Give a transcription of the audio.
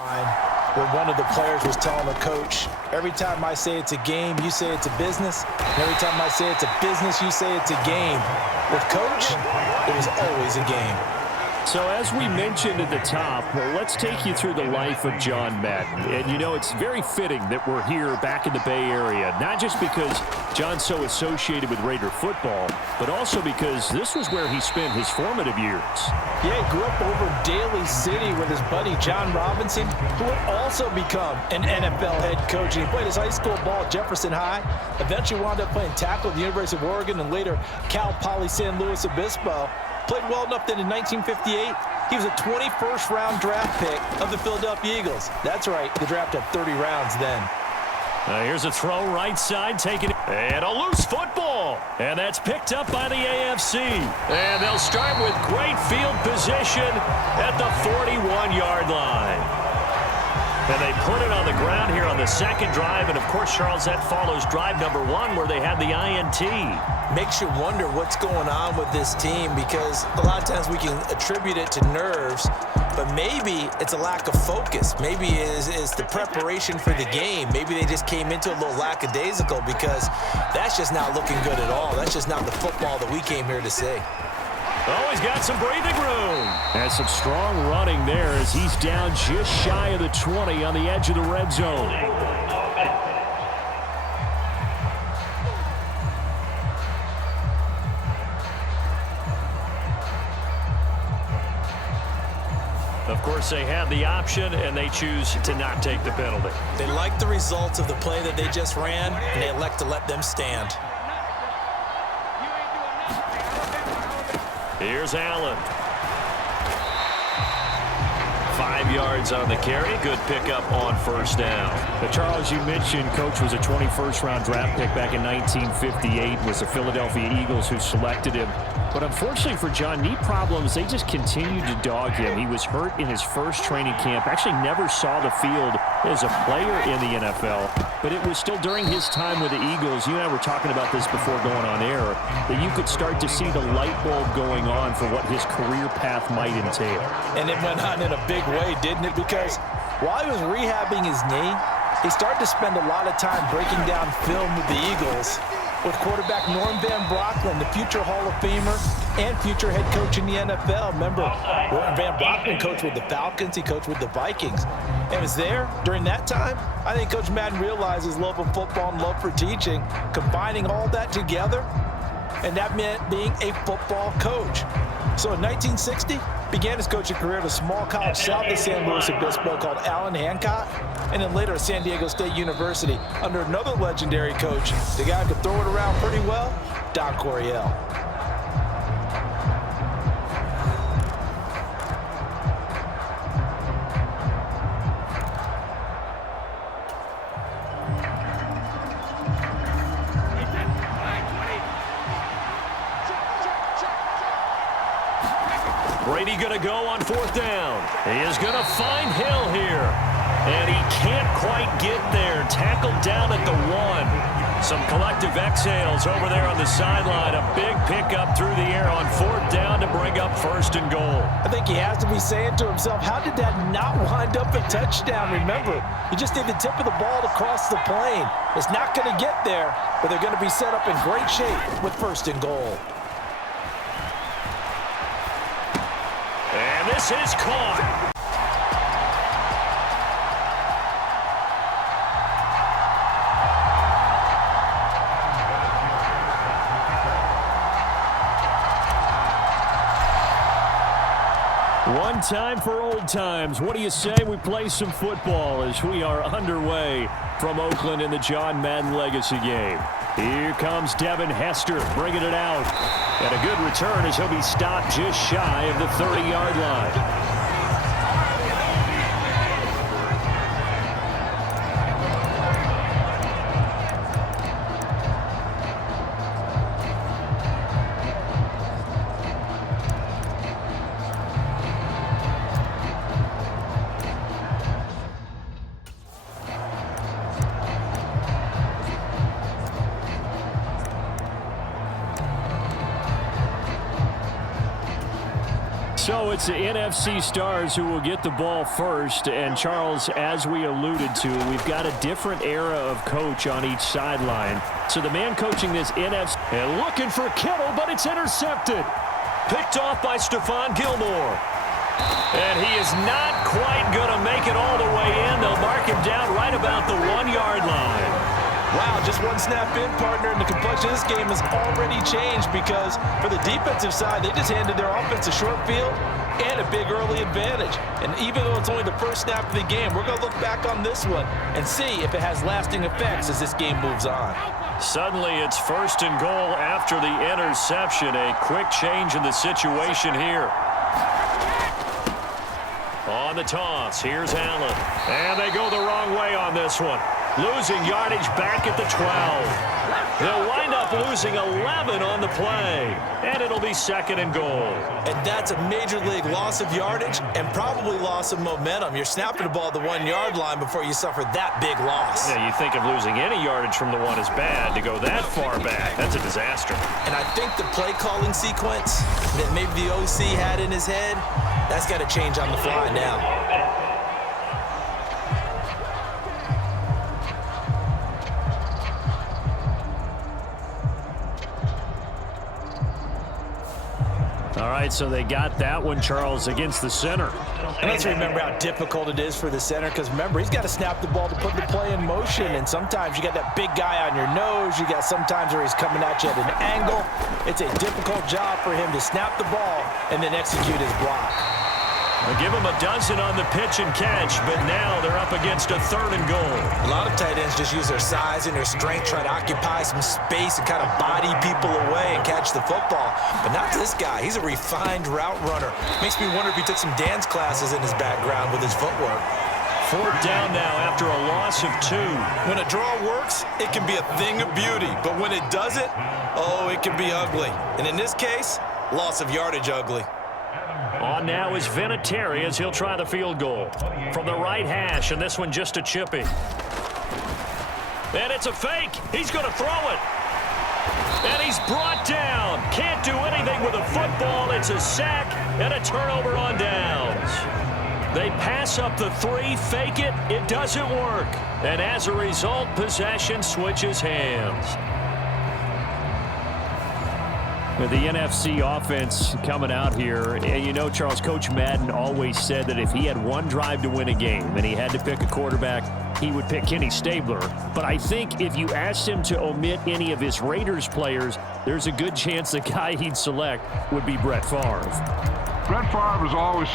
Where one of the players was telling the coach, every time I say it's a game, you say it's a business. And every time I say it's a business, you say it's a game. With Coach, it was always a game. So as we mentioned at the top, well, let's take you through the life of John Madden. And, you know, it's very fitting that we're here back in the Bay Area, not just because John's so associated with Raider football, but also because this was where he spent his formative years. Yeah, he grew up over in Daly City with his buddy John Robinson, who would also become an NFL head coach. And he played his high school ball at Jefferson High, eventually wound up playing tackle at the University of Oregon, and later Cal Poly San Luis Obispo. Played well enough that in 1958, he was a 21st round draft pick of the Philadelphia Eagles. That's right, the draft had 30 rounds then. Here's a throw right side, taken, and a loose football. And that's picked up by the AFC. And they'll start with great field position at the 41-yard line. And they put it on the ground here on the second drive. And, of course, Charles, that follows drive number 1 where they had the INT. Makes you wonder what's going on with this team, because a lot of times we can attribute it to nerves, but maybe it's a lack of focus. Maybe it's the preparation for the game. Maybe they just came into a little lackadaisical, because that's just not looking good at all. That's just not the football that we came here to see. Oh, he's got some breathing room. And some strong running there as he's down just shy of the 20 on the edge of the red zone. Of course, they have the option, and they choose to not take the penalty. They like the results of the play that they just ran, and they elect to let them stand. Here's Allen. 5 yards on the carry. Good pickup on first down. But Charles, you mentioned Coach was a 21st-round draft pick back in 1958. It was the Philadelphia Eagles who selected him. But unfortunately for John, knee problems, they just continued to dog him. He was hurt in his first training camp. Actually never saw the field as a player in the NFL. But it was still during his time with the Eagles. You and I were talking about this before going on air, that you could start to see the light bulb going on for what his career path might entail. And it went on in a big way, didn't it? Because while he was rehabbing his knee, he started to spend a lot of time breaking down film with the Eagles, with quarterback Norm Van Brocklin, the future Hall of Famer and future head coach in the NFL. Remember, Norm Van Brocklin coached with the Falcons. He coached with the Vikings. And was there during that time. I think Coach Madden realized his love of football and love for teaching, combining all that together, and that meant being a football coach. So in 1960, began his coaching career at a small college south of San Luis Obispo called Allen Hancock, and then later at San Diego State University under another legendary coach, the guy who could throw it around pretty well, Don Coryell. Brady going to go on fourth down. He is going to find Hill here. And he can't quite get there. Tackled down at the 1. Some collective exhales over there on the sideline. A big pickup through the air on fourth down to bring up first and goal. I think he has to be saying to himself, how did that not wind up a touchdown? Remember, you just need the tip of the ball to cross the plane. It's not going to get there, but they're going to be set up in great shape with first and goal. And this is caught. One time for old times. What do you say we play some football as we are underway from Oakland in the John Madden Legacy game? Here comes Devin Hester bringing it out. And a good return as he'll be stopped just shy of the 30-yard line. So it's the NFC stars who will get the ball first. And, Charles, as we alluded to, we've got a different era of coach on each sideline. So the man coaching this NFC... And looking for Kittle, but it's intercepted. Picked off by Stephon Gilmore. And he is not quite going to make it all the way in. They'll mark him down right about the 1-yard line. Wow, just one snap in, partner, and the complexion of this game has already changed because for the defensive side, they just handed their offense a short field and a big early advantage. And even though it's only the first snap of the game, we're going to look back on this one and see if it has lasting effects as this game moves on. Suddenly, it's 1st and goal after the interception. A quick change in the situation here. On the toss, here's Allen. And they go the wrong way on this one. Losing yardage back at the 12. They'll wind up losing 11 on the play. And it'll be 2nd and goal. And that's a major league loss of yardage and probably loss of momentum. You're snapping the ball at the 1-yard line before you suffer that big loss. Yeah, you think of losing any yardage from the one is bad. To go that far back, that's a disaster. And I think the play calling sequence that maybe the OC had in his head, that's got to change on the fly now. All right, so they got that one, Charles, against the center. And let's remember how difficult it is for the center because, remember, he's got to snap the ball to put the play in motion. And sometimes you got that big guy on your nose. You got sometimes where he's coming at you at an angle. It's a difficult job for him to snap the ball and then execute his block. They'll give him a dozen on the pitch and catch, but now they're up against a 3rd and goal. A lot of tight ends just use their size and their strength, try to occupy some space and kind of body people away and catch the football. But not this guy. He's a refined route runner. Makes me wonder if he took some dance classes in his background with his footwork. 4th down now after a loss of 2. When a draw works, it can be a thing of beauty. But when it doesn't, oh, it can be ugly. And in this case, loss of yardage ugly. On now is Vinatieri as he'll try the field goal. From the right hash, and this one just a chippy. And it's a fake. He's going to throw it. And he's brought down. Can't do anything with a football. It's a sack and a turnover on downs. They pass up the 3, fake it. It doesn't work. And as a result, possession switches hands. The NFC offense coming out here, and you know, Charles, Coach Madden always said that if he had one drive to win a game and he had to pick a quarterback, he would pick Kenny Stabler. But I think if you asked him to omit any of his Raiders players, there's a good chance the guy he'd select would be Brett Favre. Brett Favre is always...